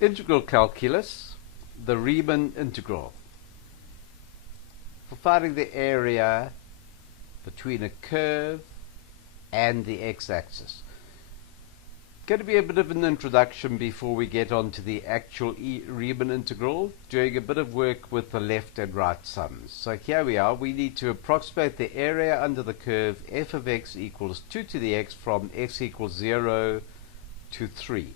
Integral calculus, the Riemann integral. For finding the area between a curve and the x-axis. Going to be a bit of an introduction before we get on to the actual Riemann integral, doing a bit of work with the left and right sums. So here we are, we need to approximate the area under the curve f of x equals 2 to the x from x equals 0 to 3.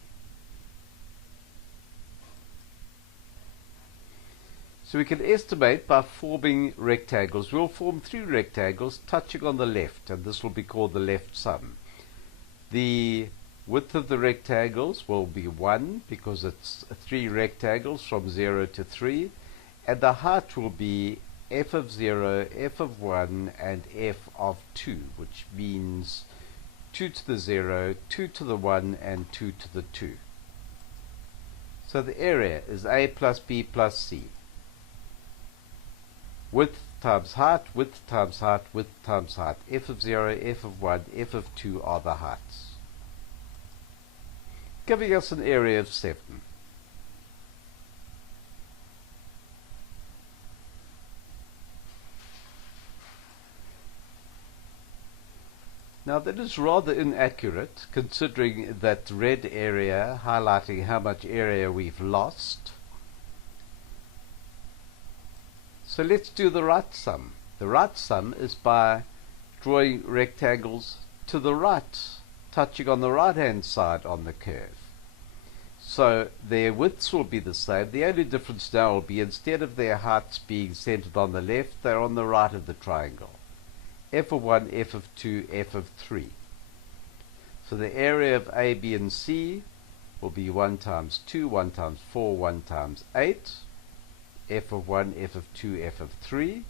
So we can estimate by forming rectangles. We'll form 3 rectangles touching on the left, and this will be called the left sum. The width of the rectangles will be 1 because it's 3 rectangles from 0 to 3, and the height will be f of 0, f of 1, and f of 2, which means 2 to the 0, 2 to the 1, and 2 to the 2. So the area is a plus b plus c. Width times height, width times height, width times height. F of 0, f of 1, f of 2 are the heights, giving us an area of 7. Now that is rather inaccurate, considering that red area highlighting how much area we've lost. So let's do the right sum. The right sum is by drawing rectangles to the right, touching on the right hand side on the curve. So their widths will be the same. The only difference now will be, instead of their heights being centered on the left, they're on the right of the triangle. F of 1, f of 2, f of 3. So the area of A, B, and C will be 1 times 2, 1 times 4, 1 times 8. F of 1, f of 2, f of 3,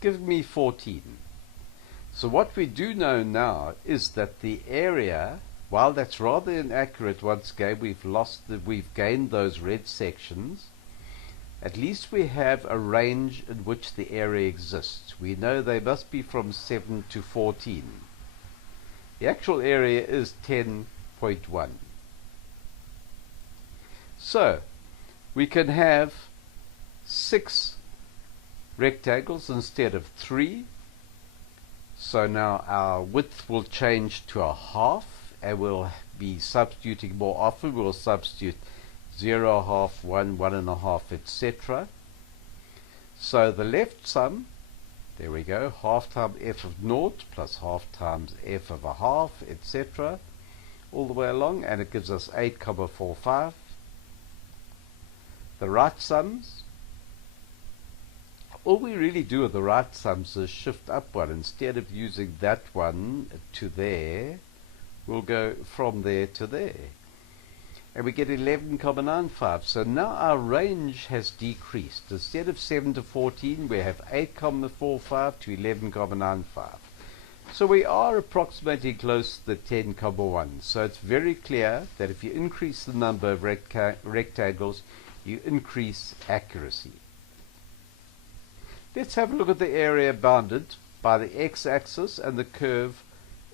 giving me 14. So what we do know now is that the area, while that's rather inaccurate once again, we've gained those red sections, at least we have a range in which the area exists. We know they must be from 7 to 14. The actual area is 10.1. So we can have 6 rectangles instead of 3. So now our width will change to a half, and we'll be substituting more often. We'll substitute 0, half, 1, 1.5, etc. So the left sum, there we go, half times f of 0 plus half times f of a half, etc. all the way along, and it gives us 8,45. The right sums, all we really do with the right sums is shift up one. Instead of using that one to there, we'll go from there to there. And we get 11,95. So now our range has decreased. Instead of 7 to 14, we have 8,45 to 11,95. So we are approximating close to the 10,1. So it's very clear that if you increase the number of rectangles, you increase accuracy. Let's have a look at the area bounded by the x-axis and the curve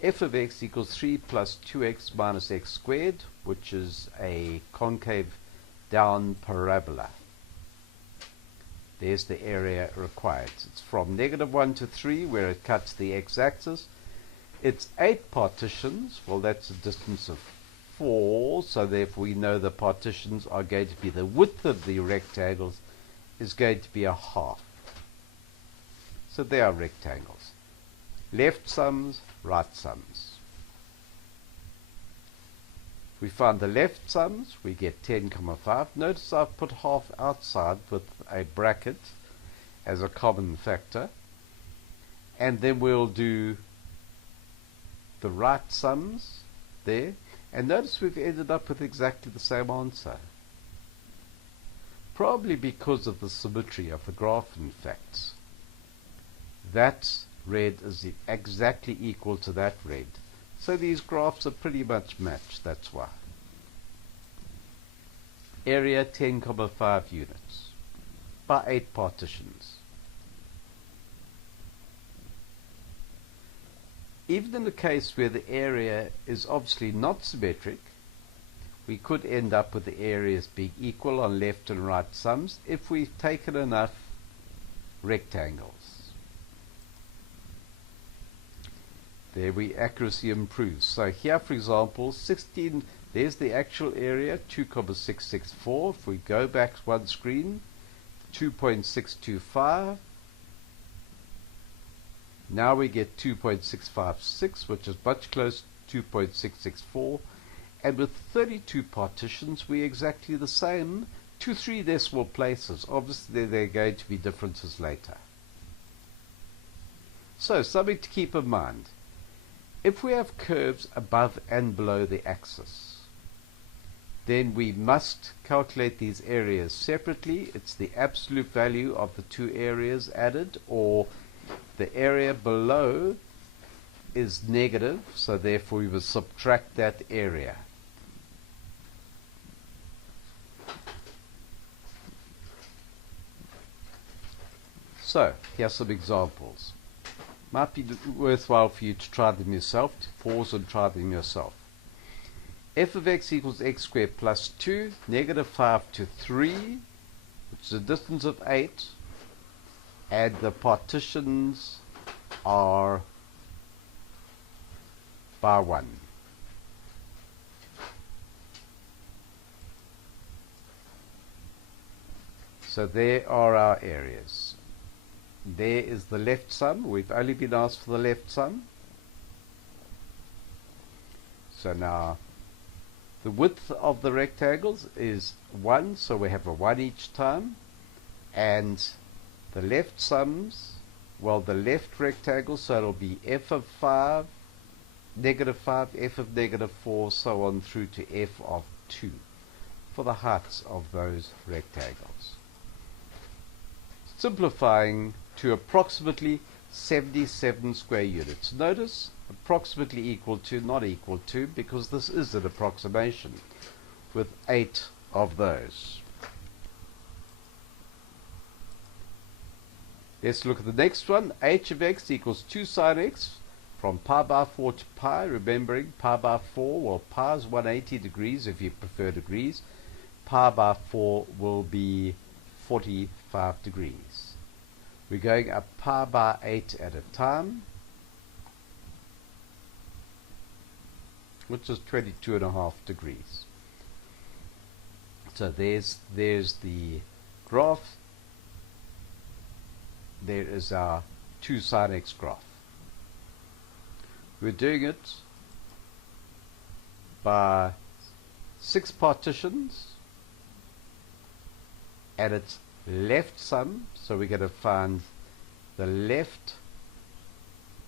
f of x equals 3 plus 2x minus x squared, which is a concave down parabola. There's the area required. It's from -1 to 3, where it cuts the x-axis. It's 8 partitions. Well, that's a distance of 4, so therefore we know the partitions are going to be, the width of the rectangles is going to be a half. So they are rectangles. Left sums, right sums. If we find the left sums, we get 10,5. Notice I've put half outside with a bracket as a common factor. And then we'll do the right sums there. And notice we've ended up with exactly the same answer. Probably because of the symmetry of the graph, in fact. That red is exactly equal to that red. So these graphs are pretty much matched, that's why. Area 10,5 units by 8 partitions. Even in the case where the area is obviously not symmetric, we could end up with the areas being equal on left and right sums if we've taken enough rectangles. There accuracy improves. So here, for example, 16, there's the actual area, 2,664. If we go back one screen, 2.625. Now we get 2.656, which is much closer to 2.664. And with 32 partitions, we're exactly the same to 3 decimal places. Obviously, there are going to be differences later. So, something to keep in mind. If we have curves above and below the axis, then we must calculate these areas separately. It's the absolute value of the two areas added, or the area below is negative, so therefore we will subtract that area. So, here are some examples. Might be worthwhile for you to try them yourself, to pause and try them yourself. F of x equals x squared plus 2, negative 5 to 3, which is a distance of 8, and the partitions are by 1. So there are our areas. There is the left sum. We've only been asked for the left sum. So now the width of the rectangles is 1, so we have a 1 each time. And the left sums, well, the left rectangle, so it'll be f of 5, negative 5, f of negative 4, so on through to f of 2 for the heights of those rectangles. Simplifying to approximately 77 square units. Notice approximately equal to, not equal to, because this is an approximation with 8 of those. Let's look at the next one. H of x equals 2 sine x from pi by 4 to pi. Remembering pi by 4, well, pi is 180 degrees if you prefer degrees. Pi by 4 will be 45 degrees. We're going up pi by 8 at a time, which is 22.5 degrees. So there's the graph. There is our 2 sine x graph. We're doing it by 6 partitions, and it's left sum, so we're going to find the left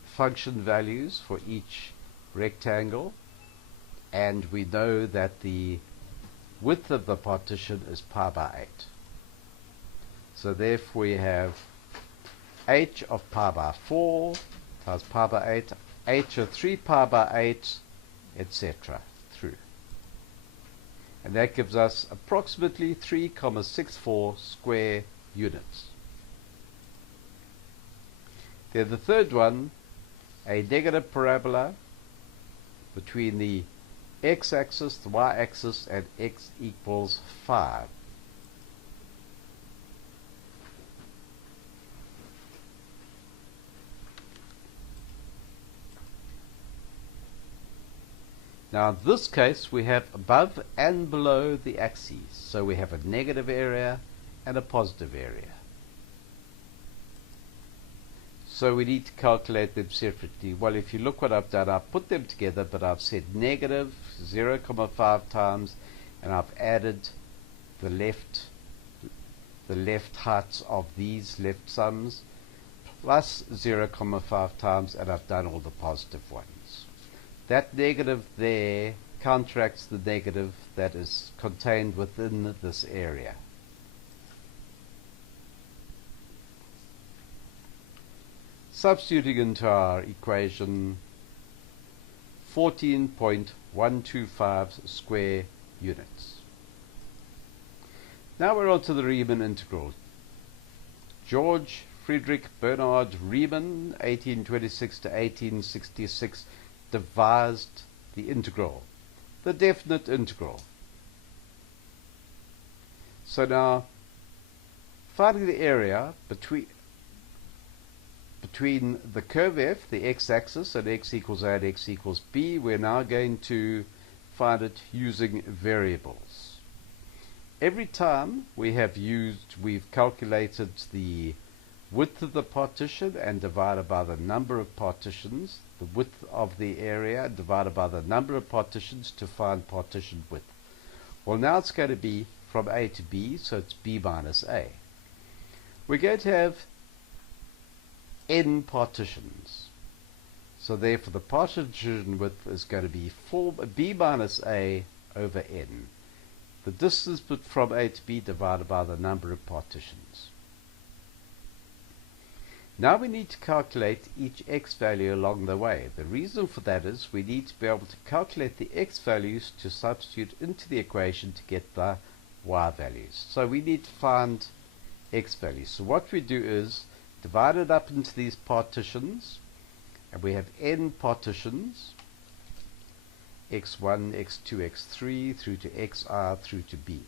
function values for each rectangle, and we know that the width of the partition is pi by 8. So therefore we have h of pi by 4 times pi by 8, h of 3 pi by 8, etc. through. And that gives us approximately 3,64 square units. Then the third one, a negative parabola between the x-axis, the y-axis, and x equals 5. Now in this case we have above and below the axes, so we have a negative area and a positive area. So we need to calculate them separately. Well, if you look what I've done, I've put them together, but I've said negative 0,5 times, and I've added the left heights of these left sums plus 0,5 times, and I've done all the positive ones. That negative there counteracts the negative that is contained within this area. Substituting into our equation, 14.125 square units. Now we're on to the Riemann integral. George Friedrich Bernhard Riemann, 1826 to 1866, devised the integral, the definite integral. So now, finding the area between the curve f, the x-axis, and x equals a and x equals b, we're now going to find it using variables. Every time we've calculated the width of the partition and divided by the number of partitions, the width of the area divided by the number of partitions to find partition width. Well, now it's going to be from a to b, so it's b minus a. We're going to have n partitions. So therefore the partition width is going to be b minus a over n. The distance from a to b divided by the number of partitions. Now we need to calculate each x value along the way. The reason for that is we need to be able to calculate the x values to substitute into the equation to get the y values. So we need to find x values. So what we do is divide it up into these partitions, and we have n partitions, x1, x2, x3 through to xr through to b.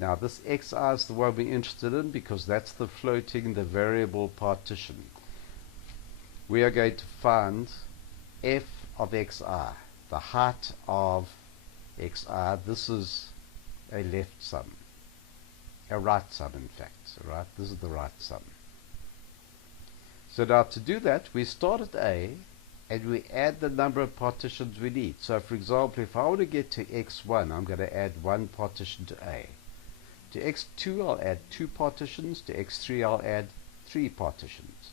Now this xr is the one we're interested in because that's the floating, the variable partition. We are going to find f of xr, the height of xr. This is a left sum, a right sum in fact. Right, this is the right sum. So now to do that, we start at a and we add the number of partitions we need. So for example, if I want to get to x1, I'm going to add one partition to a. To x2, I'll add 2 partitions. To x3, I'll add 3 partitions.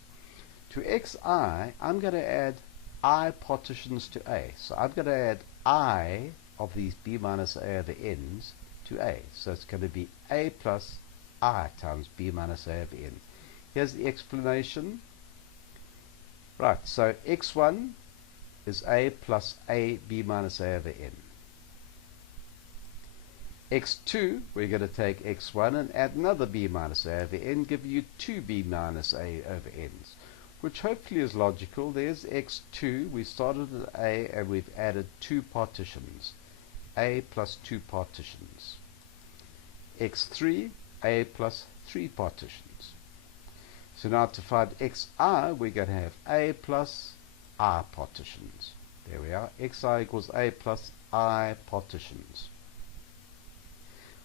To xi, I'm going to add I partitions to a. So I'm going to add I of these b minus a over n's to a. So it's going to be a plus I times b minus a over n. Here's the explanation. Right, so x1 is a plus a b minus a over n. x2, we're going to take x1 and add another b minus a over n, give you 2b minus a over n's, which hopefully is logical. There's x2, we started at a and we've added 2 partitions, a plus 2 partitions. x3, a plus 3 partitions. So now to find xi, we're going to have a plus I partitions. There we are, xi equals a plus I partitions.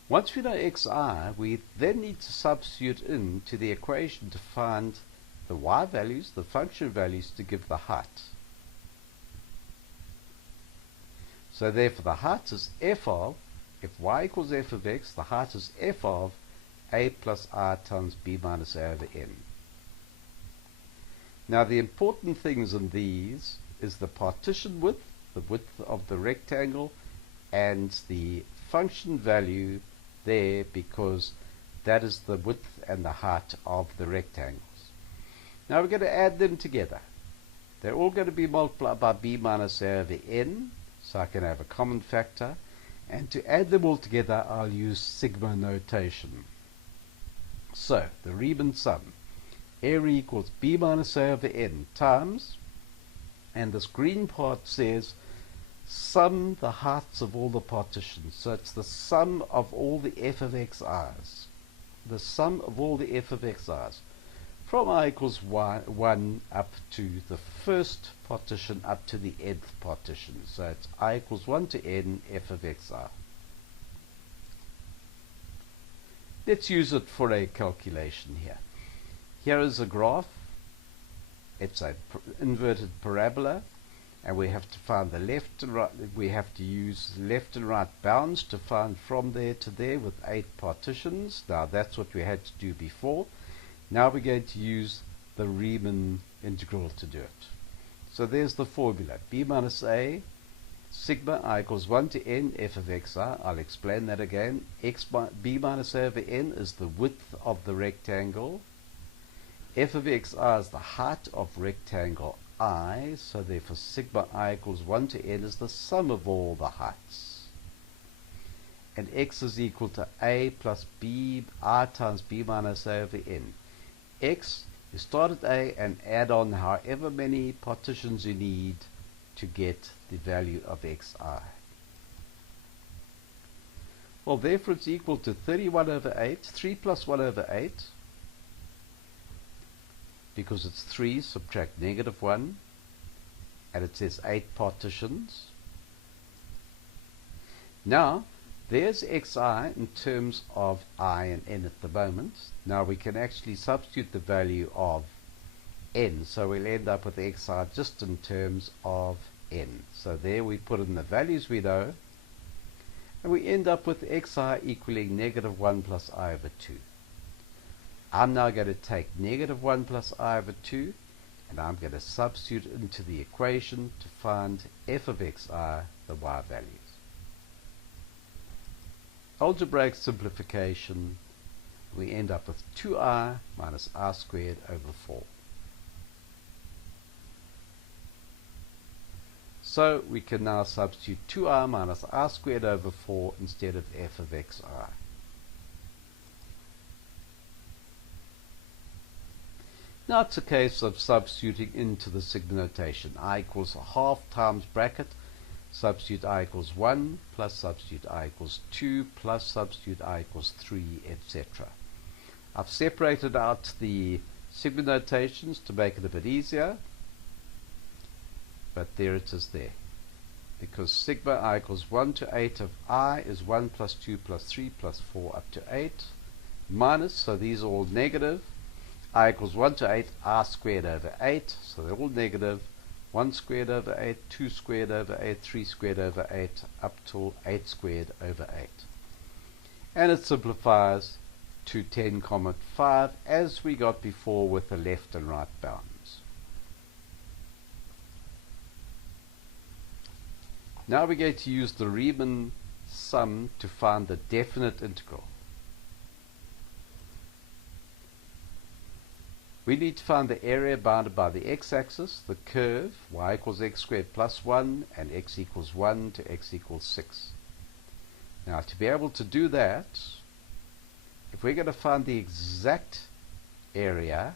Once we know xi, we then need to substitute into the equation to find the y values, the function values, to give the height. So therefore the height is f of, if y equals f of x, the height is f of a plus I times b minus a over n. Now the important things in these is the partition width, the width of the rectangle, and the function value there, because that is the width and the height of the rectangles. Now we're going to add them together. They're all going to be multiplied by b minus a over n, so I can have a common factor, and to add them all together I'll use sigma notation. So the Riemann sum, area equals b minus a over n times, and this green part says sum the heights of all the partitions. So it's the sum of all the f of xi's. The sum of all the f of xi's. From I equals 1 up to the first partition up to the nth partition. So it's I equals 1 to n f of xi. Let's use it for a calculation here. Here is a graph. It's an inverted parabola, and we have to find the left and right. We have to use left and right bounds to find from there to there with 8 partitions. Now that's what we had to do before. Now we're going to use the Riemann integral to do it. So there's the formula. B minus a sigma I equals 1 to n f of xi. I'll explain that again. B minus a over n is the width of the rectangle. F of xi is the height of rectangle I, so therefore sigma I equals 1 to n is the sum of all the heights. And x is equal to a plus b I times b minus a over n. X, you start at a and add on however many partitions you need to get the value of xi. Well, therefore it's equal to 31 over 8, 3 plus 1 over 8, because it's 3, subtract negative 1, and it says 8 partitions. Now, there's xi in terms of I and n at the moment. Now we can actually substitute the value of n, so we'll end up with xi just in terms of n. So there we put in the values we know, and we end up with xi equaling negative 1 plus I over 2. I'm now going to take negative 1 plus I over 2, and I'm going to substitute into the equation to find f of xi, the y values. Algebraic simplification, we end up with 2i minus I squared over 4. So we can now substitute 2i minus I squared over 4 instead of f of xi. Now it's a case of substituting into the sigma notation. I equals half times bracket, substitute I equals 1, plus substitute I equals 2, plus substitute I equals 3, etc. I've separated out the sigma notations to make it a bit easier, but there it is there. Because sigma I equals 1 to 8 of I is 1 plus 2 plus 3 plus 4 up to 8, minus, so these are all negative, I equals 1 to 8, I squared over 8, so they're all negative, 1 squared over 8, 2 squared over 8, 3 squared over 8, up till 8 squared over 8. And it simplifies to 10,5, as we got before with the left and right bounds. Now we're going to use the Riemann sum to find the definite integral. We need to find the area bounded by the x-axis, the curve, y equals x squared plus 1, and x equals 1 to x equals 6. Now, to be able to do that, if we're going to find the exact area,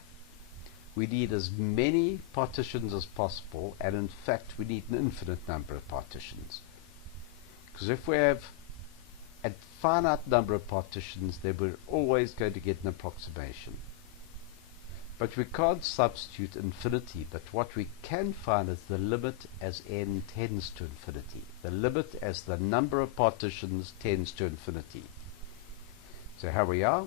we need as many partitions as possible, and in fact, we need an infinite number of partitions. Because if we have a finite number of partitions, then we're always going to get an approximation. But we can't substitute infinity, but what we can find is the limit as n tends to infinity. The limit as the number of partitions tends to infinity. So here we are.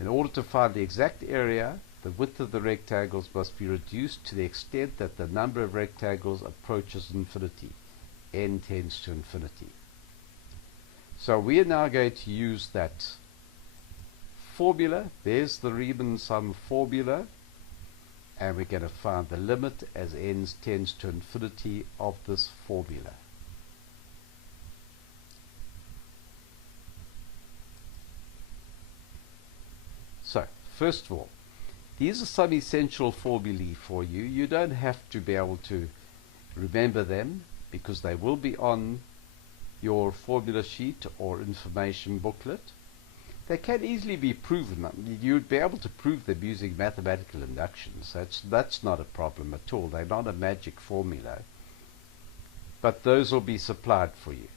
In order to find the exact area, the width of the rectangles must be reduced to the extent that the number of rectangles approaches infinity. N tends to infinity. So we are now going to use that formula. There's the Riemann sum formula, and we're going to find the limit as n tends to infinity of this formula. So, first of all, these are some essential formulae for you. You don't have to be able to remember them, because they will be on your formula sheet or information booklet. They can easily be proven. You'd be able to prove them using mathematical induction, so that's not a problem at all. They're not a magic formula, but those will be supplied for you.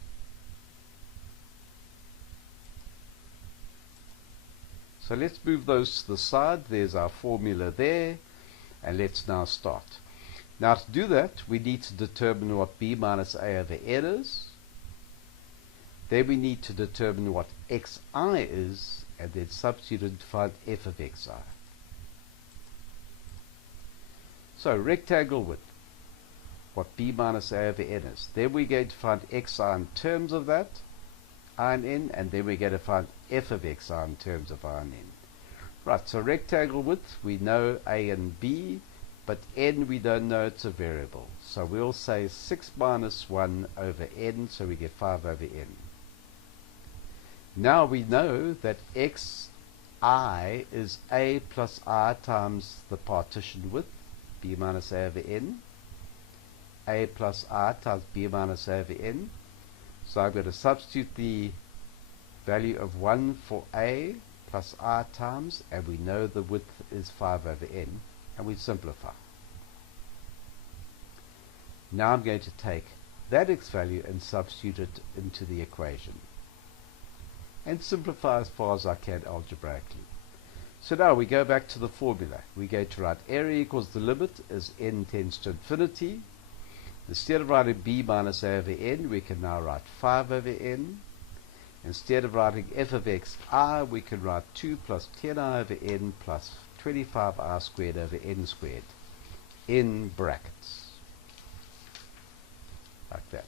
So let's move those to the side. There's our formula there, and let's now start. Now to do that, we need to determine what b minus a over n is. Then we need to determine what xi is, and then substitute and find f of xi. So rectangle width, what b minus a over n is. Then we're going to find xi in terms of that, I and n, and then we're going to find f of xi in terms of I and n. Right, so rectangle width, we know a and b, but n we don't know, it's a variable. So we'll say 6 minus 1 over n, so we get 5 over n. Now we know that xi is a plus I times the partition width, b minus a over n, a plus I times b minus a over n. So I'm going to substitute the value of 1 for a plus I times, and we know the width is 5 over n, and we simplify. Now I'm going to take that x value and substitute it into the equation. and simplify as far as I can algebraically. So now we go back to the formula. We're going to write area equals the limit as n tends to infinity. Instead of writing b minus a over n, we can now write 5 over n. Instead of writing f of xi, we can write 2 plus 10i over n plus 25i squared over n squared in brackets. Like that.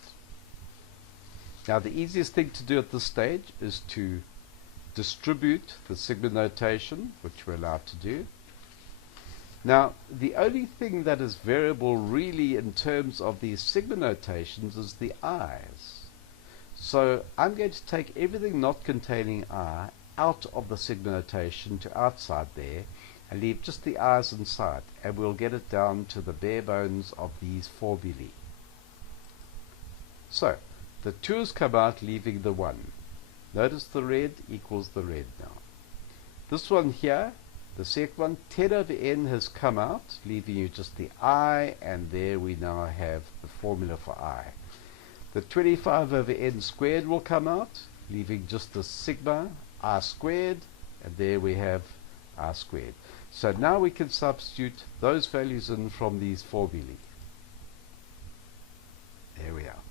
Now the easiest thing to do at this stage is to distribute the sigma notation, which we're allowed to do. Now the only thing that is variable really in terms of these sigma notations is the i's. So I'm going to take everything not containing I out of the sigma notation to outside there and leave just the i's inside, and we'll get it down to the bare bones of these formulae. So the 2's come out, leaving the 1. Notice the red equals the red now. This one here, the second one, 10 over n has come out, leaving you just the I, and there we now have the formula for I. The 25 over n squared will come out, leaving just the sigma I squared, and there we have I squared. So now we can substitute those values in from these formulae. There we are.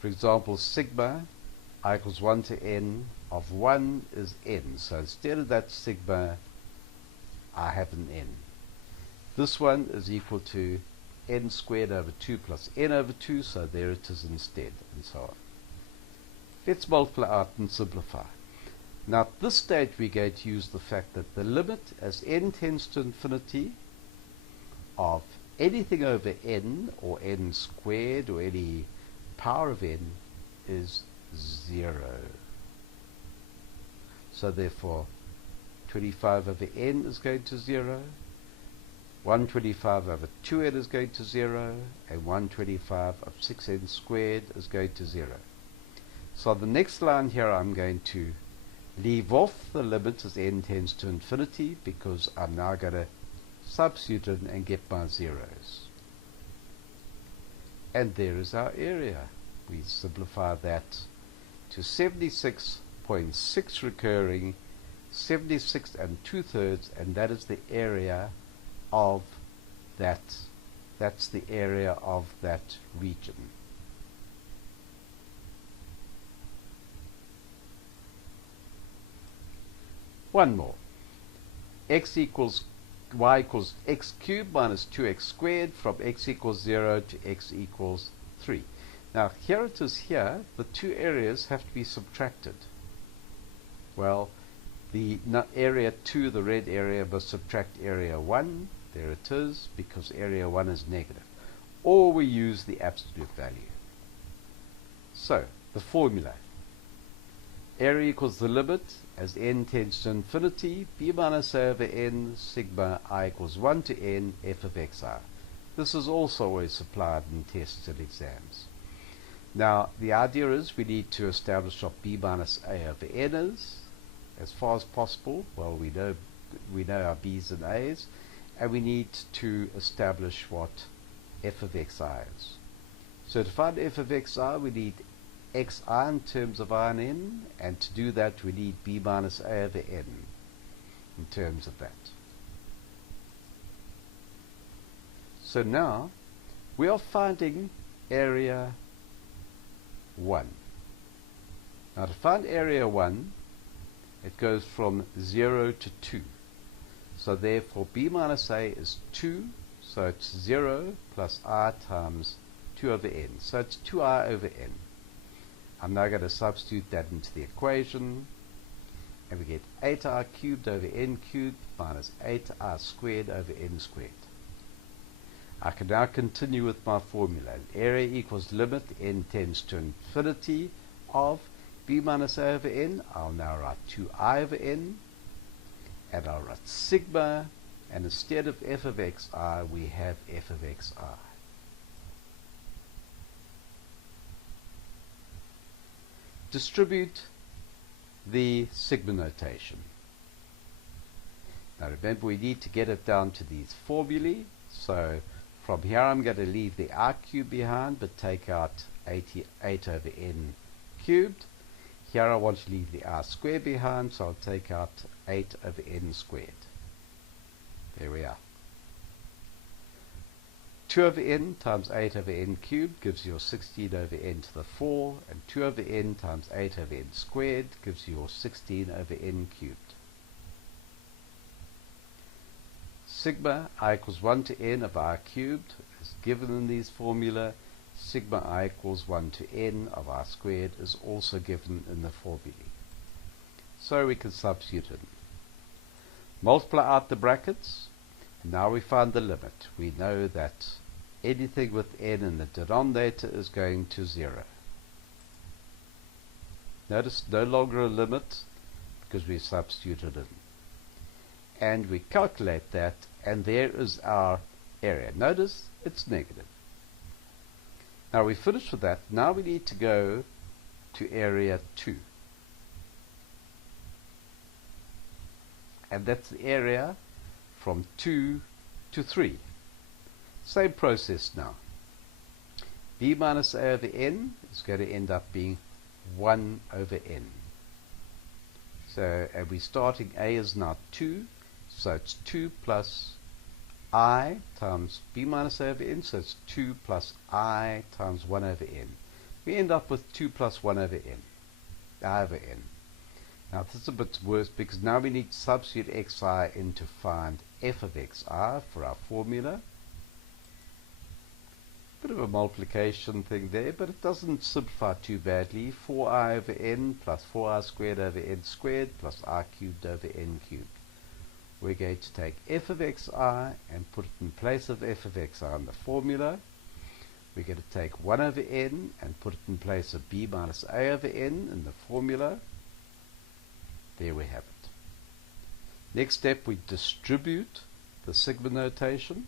For example, sigma I equals 1 to n of 1 is n. So instead of that sigma, I have an n. This one is equal to n squared over 2 plus n over 2, so there it is instead, and so on. Let's multiply out and simplify. Now at this stage we're going to use the fact that the limit as n tends to infinity of anything over n, or n squared, or any power of n, is 0. So therefore 25 over n is going to 0, 125 over 2n is going to 0, and 125 of 6n squared is going to 0. So the next line here I'm going to leave off the limit as n tends to infinity, because I'm now going to substitute in and get my zeros. And there is our area. We simplify that to 76.6 recurring, 76 2/3, and that is the area of that. That's the area of that region. One more. Y equals x cubed minus 2x squared from x equals 0 to x equals 3. Now here it is here, the two areas have to be subtracted. Well, the area 2, the red area, must subtract area 1. There it is, because area 1 is negative. Or we use the absolute value. So, the formula. Area equals the limit as n tends to infinity, b minus a over n, sigma I equals 1 to n, f of xi. This is also always supplied in tests and exams. Now, the idea is we need to establish what b minus a over n is, as far as possible. Well, we know our b's and a's, and we need to establish what f of xi is. So to find f of xi, we need xi in terms of I and n, and to do that we need b minus a over n in terms of that. So now we are finding area 1. Now to find area 1, it goes from 0 to 2. So therefore b minus a is 2, so it's 0 plus I times 2 over n. So it's 2i over n. I'm now going to substitute that into the equation, and we get 8i cubed over n cubed minus 8i squared over n squared. I can now continue with my formula. Area equals limit n tends to infinity of b minus a over n. I'll now write 2i over n, and I'll write sigma, and instead of f of xi, we have f of xi. Distribute the sigma notation. Now remember, we need to get it down to these formulae. So from here I'm going to leave the I cubed behind, but take out 88 over n cubed. Here I want to leave the r squared behind, so I'll take out 8 over n squared. There we are. 2 over n times 8 over n cubed gives you your 16 over n to the 4, and 2 over n times 8 over n squared gives you your 16 over n cubed. Sigma I equals 1 to n of r cubed is given in these formula. Sigma I equals 1 to n of r squared is also given in the formulae. So we can substitute in. Multiply out the brackets. Now we find the limit. We know that anything with n in the denominator is going to 0. Notice no longer a limit because we substituted in. And we calculate that, and there is our area. Notice it's negative. Now we finished with that. Now we need to go to area 2. And that's the area from 2 to 3. Same process now. B minus A over n is going to end up being 1 over n. So, and we're starting, A is now 2, so it's 2 plus I times B minus A over n, so it's 2 plus I times 1 over n. We end up with 2 plus 1 over n, I over n. Now this is a bit worse because now we need to substitute xi in to find f of xi for our formula. Bit of a multiplication thing there, but it doesn't simplify too badly. 4i over n plus 4i squared over n squared plus r cubed over n cubed. We're going to take f of xi and put it in place of f of xi in the formula. We're going to take 1 over n and put it in place of b minus a over n in the formula. There we have it. Next step, we distribute the sigma notation.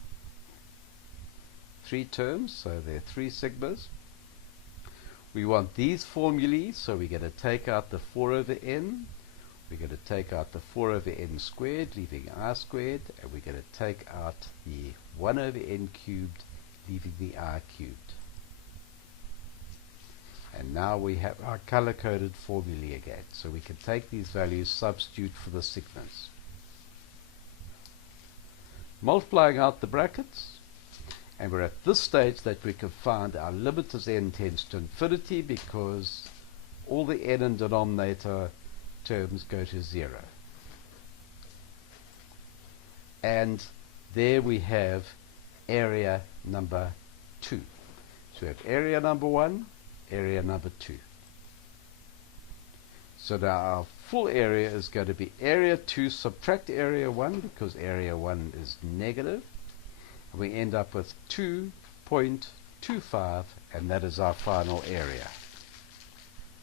3 terms, so there are 3 sigmas. We want these formulae, so we're going to take out the 4 over n. We're going to take out the 4 over n squared, leaving r squared, and we're going to take out the 1 over n cubed, leaving the r cubed. And now we have our color-coded formulae again. So we can take these values, substitute for the sigmas. Multiplying out the brackets, and we're at this stage that we can find our limit as n tends to infinity because all the n and denominator terms go to 0. And there we have area number 2. So we have area number 1, area number 2. So now our full area is going to be area 2, subtract area 1 because area 1 is negative. And we end up with 2.25, and that is our final area.